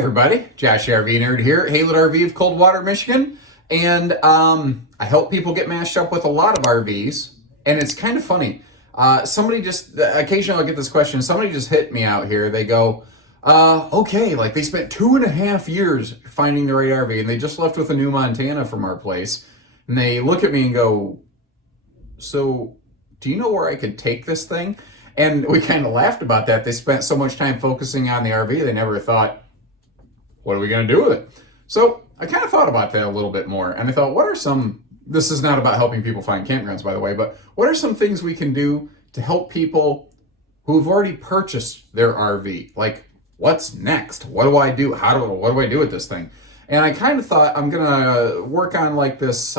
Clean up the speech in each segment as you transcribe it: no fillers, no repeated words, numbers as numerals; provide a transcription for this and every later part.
everybody, Josh RV Nerd here, Haylett RV of Coldwater, Michigan, and I help people get matched up with a lot of RVs, and it's kind of funny. Occasionally I'll get this question, somebody just hit me out here, they go, okay, like they spent 2.5 years finding the right RV, and they just left with a new Montana from our place, and they look at me and go, so do you know where I could take this thing? And we kind of laughed about that. They spent so much time focusing on the RV, they never thought, what are we going to do with it? So I kind of thought about that a little bit more. And I thought, this is not about helping people find campgrounds, by the way, but what are some things we can do to help people who've already purchased their RV? Like, what's next? What do I do? What do I do with this thing? And I kind of thought I'm going to work on like this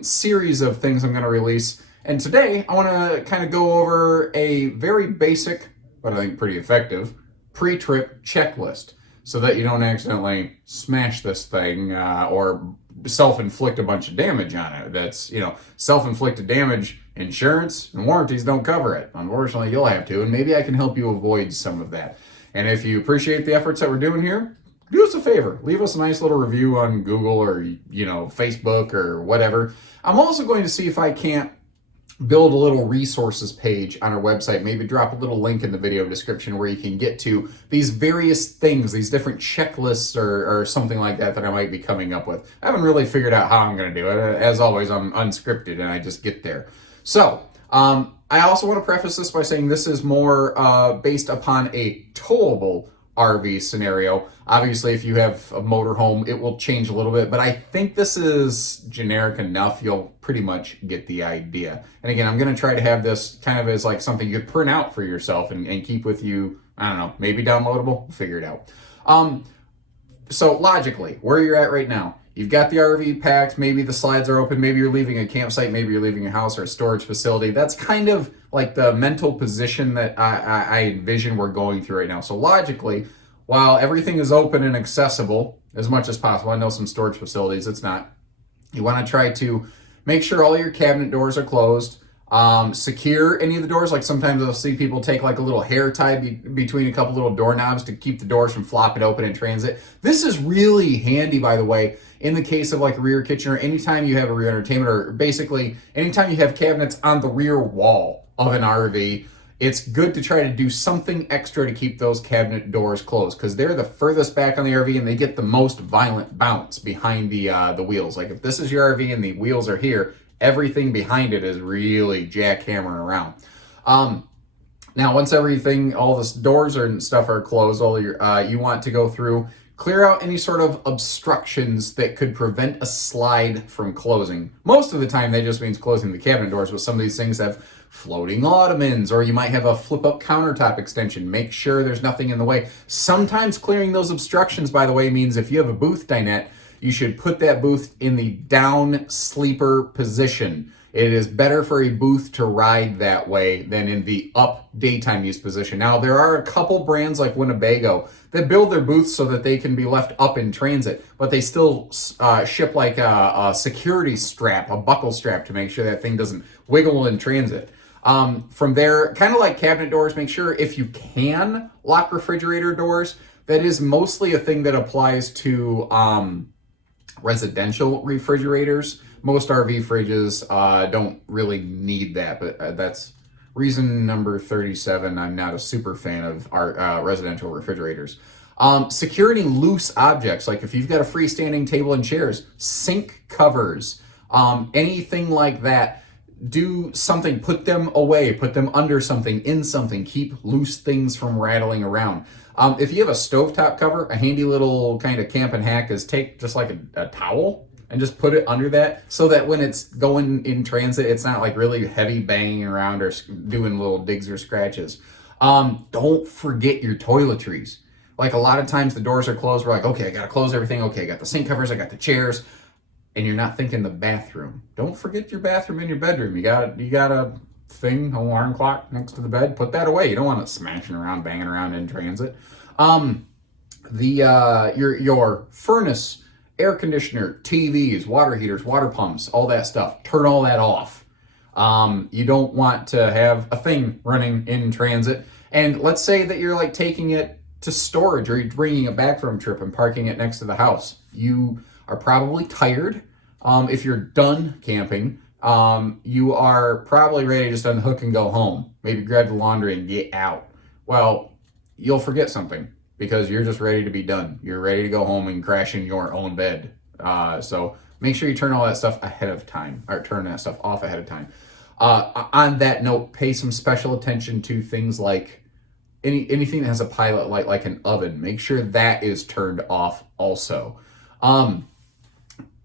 series of things I'm going to release. And today I want to kind of go over a very basic, but I think pretty effective, pre-trip checklist so that you don't accidentally smash this thing or self-inflict a bunch of damage on it. That's, self-inflicted damage, insurance and warranties don't cover it. Unfortunately, you'll have to, and maybe I can help you avoid some of that. And if you appreciate the efforts that we're doing here, do us a favor. Leave us a nice little review on Google or, Facebook or whatever. I'm also going to see if I can't build a little resources page on our website, maybe drop a little link in the video description where you can get to these various things, these different checklists or something like that I might be coming up with. I haven't really figured out how I'm going to do it. As always, I'm unscripted and I just get there. So, I also want to preface this by saying this is more based upon a towable RV scenario. Obviously, if you have a motorhome, it will change a little bit, but I think this is generic enough. You'll pretty much get the idea. And again, I'm going to try to have this kind of as like something you could print out for yourself and keep with you. I don't know, maybe downloadable, figure it out. So logically, where you're at right now, you've got the RV packed, maybe the slides are open, maybe you're leaving a campsite, maybe you're leaving a house or a storage facility. That's kind of like the mental position that I envision we're going through right now. So logically, while everything is open and accessible as much as possible, I know some storage facilities it's not, you want to try to make sure all your cabinet doors are closed. Secure any of the doors. Like sometimes I'll see people take like a little hair tie between a couple little doorknobs to keep the doors from flopping open in transit. This is really handy, by the way, in the case of like a rear kitchen or anytime you have a rear entertainment or basically anytime you have cabinets on the rear wall of an RV. It's good to try to do something extra to keep those cabinet doors closed because they're the furthest back on the RV and they get the most violent bounce behind the wheels. Like if this is your RV and the wheels are here, everything behind it is really jackhammering around. Now, once everything, all the doors and stuff are closed, you want to go through, clear out any sort of obstructions that could prevent a slide from closing. Most of the time, that just means closing the cabinet doors, but some of these things have floating ottomans, or you might have a flip-up countertop extension. Make sure there's nothing in the way. Sometimes clearing those obstructions, by the way, means if you have a booth dinette, you should put that booth in the down sleeper position. It is better for a booth to ride that way than in the up daytime use position. Now, there are a couple brands like Winnebago that build their booths so that they can be left up in transit, but they still ship like a security strap, a buckle strap to make sure that thing doesn't wiggle in transit. From there, kind of like cabinet doors, make sure if you can lock refrigerator doors. That is mostly a thing that applies to residential refrigerators. Most RV fridges don't really need that, but that's reason number 37. I'm not a super fan of our residential refrigerators. Secure any loose objects, like if you've got a freestanding table and chairs, sink covers, anything like that. Do something, put them away, put them under something, in something, keep loose things from rattling around. If you have a stovetop cover, a handy little kind of camping hack is take just like a towel and just put it under that so that when it's going in transit, it's not like really heavy banging around or doing little digs or scratches. Don't forget your toiletries. Like a lot of times the doors are closed, we're like, okay, I gotta close everything. Okay, I got the sink covers, I got the chairs. And you're not thinking the bathroom. Don't forget your bathroom in your bedroom. You got a thing, an alarm clock next to the bed. Put that away. You don't want it smashing around, banging around in transit. Your furnace, air conditioner, TVs, water heaters, water pumps, all that stuff. Turn all that off. You don't want to have a thing running in transit. And let's say that you're like taking it to storage or you're bringing it back from a trip and parking it next to the house. You are probably tired. If you're done camping, you are probably ready to just unhook and go home. Maybe grab the laundry and get out. Well, you'll forget something because you're just ready to be done. You're ready to go home and crash in your own bed. So make sure you turn all that stuff ahead of time, or turn that stuff off ahead of time. On that note, pay some special attention to things like anything that has a pilot light, like an oven. Make sure that is turned off also.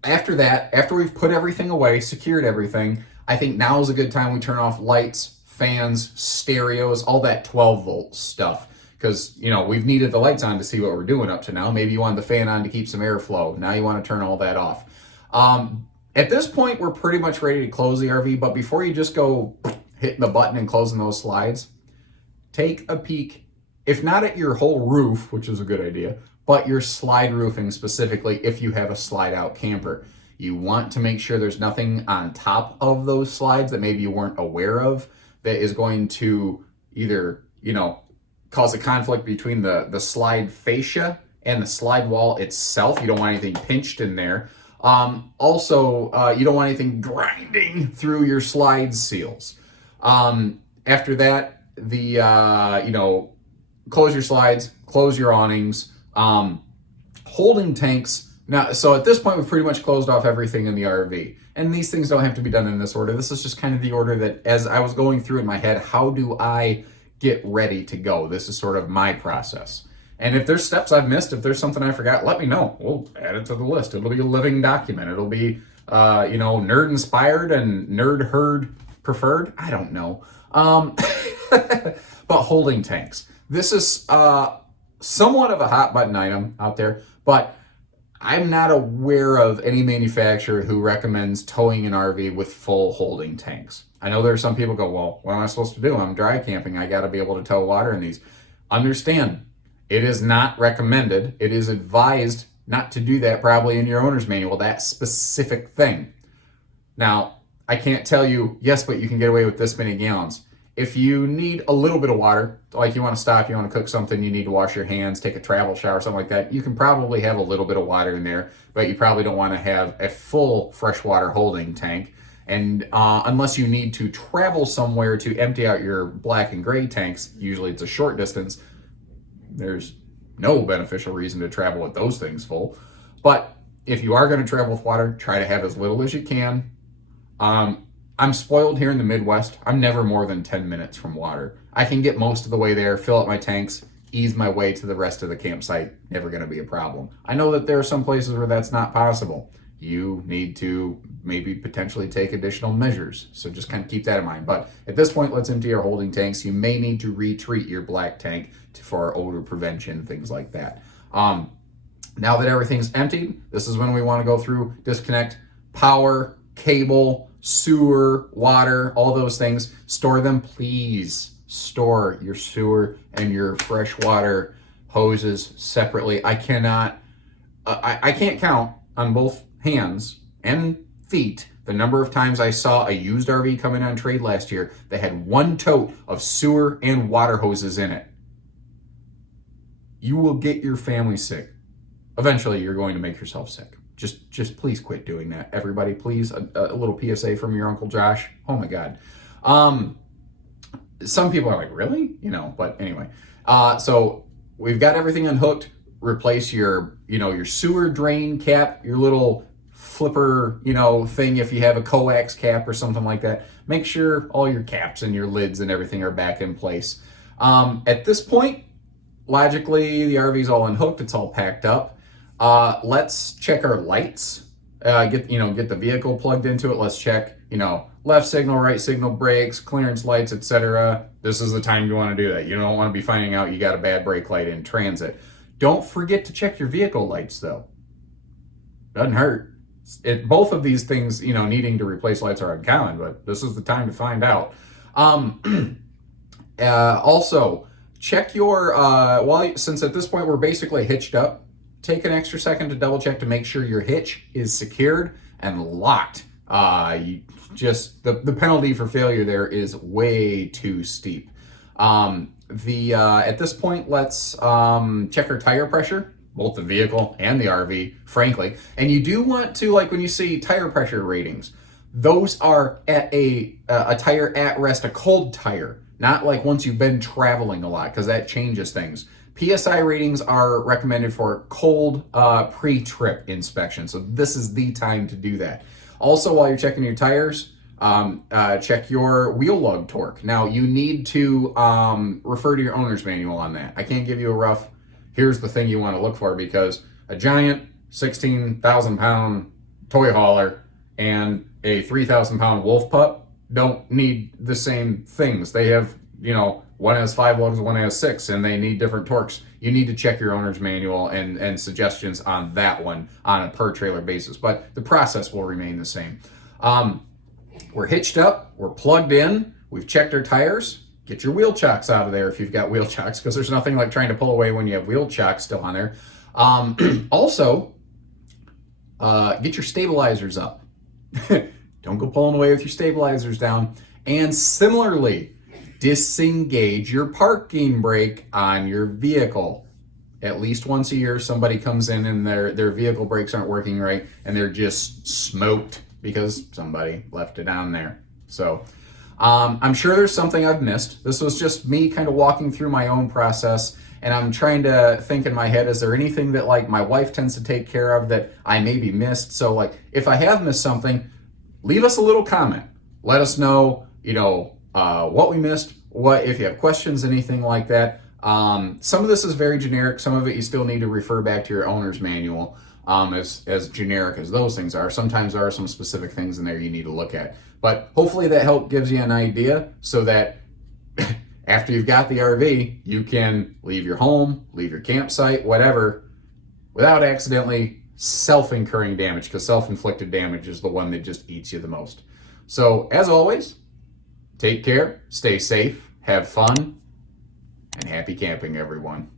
After that, after we've put everything away, secured everything, I think now is a good time we turn off lights, fans, stereos, all that 12 volt stuff. Because, we've needed the lights on to see what we're doing up to now. Maybe you wanted the fan on to keep some airflow. Now you want to turn all that off. At this point, we're pretty much ready to close the RV. But before you just go hitting the button and closing those slides, take a peek, if not at your whole roof, which is a good idea, but your slide roofing specifically if you have a slide out camper. You want to make sure there's nothing on top of those slides that maybe you weren't aware of that is going to either, cause a conflict between the slide fascia and the slide wall itself. You don't want anything pinched in there. Also, you don't want anything grinding through your slide seals. After that, close your slides, close your awnings, holding tanks. Now, so at this point, we've pretty much closed off everything in the RV. And these things don't have to be done in this order. This is just kind of the order that, as I was going through in my head, how do I get ready to go? This is sort of my process. And if there's steps I've missed, if there's something I forgot, let me know. We'll add it to the list. It'll be a living document. It'll be, nerd inspired and nerd herd preferred. I don't know. But holding tanks. This is somewhat of a hot button item out there, but I'm not aware of any manufacturer who recommends towing an RV with full holding tanks. I know there are some people go, well, what am I supposed to do? I'm dry camping. I got to be able to tow water in these. Understand, it is not recommended. It is advised not to do that probably in your owner's manual, that specific thing. Now, I can't tell you, yes, but you can get away with this many gallons. If you need a little bit of water, like you want to stop, you want to cook something, you need to wash your hands, take a travel shower, something like that, you can probably have a little bit of water in there, but you probably don't want to have a full freshwater holding tank. And unless you need to travel somewhere to empty out your black and gray tanks, usually it's a short distance, there's no beneficial reason to travel with those things full. But if you are going to travel with water, try to have as little as you can. I'm spoiled here in the Midwest. I'm never more than 10 minutes from water. I can get most of the way there, fill up my tanks, ease my way to the rest of the campsite. Never going to be a problem. I know that there are some places where that's not possible. You need to maybe potentially take additional measures. So just kind of keep that in mind. But at this point, let's empty our holding tanks. You may need to retreat your black tank for odor prevention, things like that. Now that everything's emptied, this is when we want to go through, disconnect power, cable, sewer, water, all those things. Store them, please. Store your sewer and your freshwater hoses separately. I can't count on both hands and feet the number of times I saw a used RV come in on trade last year that had one tote of sewer and water hoses in it. You will get your family sick. Eventually, you're going to make yourself sick. Just please quit doing that. Everybody, please, a little PSA from your Uncle Josh. Oh my God. Some people are like, really? But anyway. So we've got everything unhooked. Replace your sewer drain cap, your little flipper, thing if you have a coax cap or something like that. Make sure all your caps and your lids and everything are back in place. At this point, logically, the RV's all unhooked. It's all packed up. Let's check our lights, get the vehicle plugged into it. Let's check, left signal, right signal, brakes, clearance lights, etc. This is the time you want to do that. You don't want to be finding out you got a bad brake light in transit. Don't forget to check your vehicle lights though. Doesn't hurt. Both of these things, needing to replace lights are uncommon, but this is the time to find out. Also, check your, since at this point we're basically hitched up, take an extra second to double check to make sure your hitch is secured and locked. The penalty for failure there is way too steep. At this point, let's check our tire pressure, both the vehicle and the RV, frankly. And you do want to, like when you see tire pressure ratings, those are at a tire at rest, a cold tire, not like once you've been traveling a lot, because that changes things. PSI ratings are recommended for cold pre-trip inspection. So this is the time to do that. Also, while you're checking your tires, check your wheel lug torque. Now, you need to refer to your owner's manual on that. I can't give you a rough, here's the thing you want to look for, because a giant 16,000 pound toy hauler and a 3,000 pound wolf pup don't need the same things. They have, one has 5 lugs, one has 6, and they need different torques. You need to check your owner's manual and suggestions on that one on a per trailer basis, but the process will remain the same. We're hitched up, we're plugged in, we've checked our tires. Get your wheel chocks out of there if you've got wheel chocks, because there's nothing like trying to pull away when you have wheel chocks still on there. Also, get your stabilizers up. Don't go pulling away with your stabilizers down. And similarly, disengage your parking brake on your vehicle. At least once a year, somebody comes in and their vehicle brakes aren't working right, and they're just smoked because somebody left it on there. So I'm sure there's something I've missed. This was just me kind of walking through my own process, and I'm trying to think in my head, is there anything that like my wife tends to take care of that I maybe missed? So like if I have missed something, leave us a little comment. Let us know, what we missed, what if you have questions, anything like that. Some of this is very generic. Some of it you still need to refer back to your owner's manual. As generic as those things are. Sometimes there are some specific things in there you need to look at. But hopefully that help gives you an idea so that after you've got the RV, you can leave your home, leave your campsite, whatever, without accidentally self-incurring damage, because self-inflicted damage is the one that just eats you the most. So as always, take care, stay safe, have fun, and happy camping, everyone.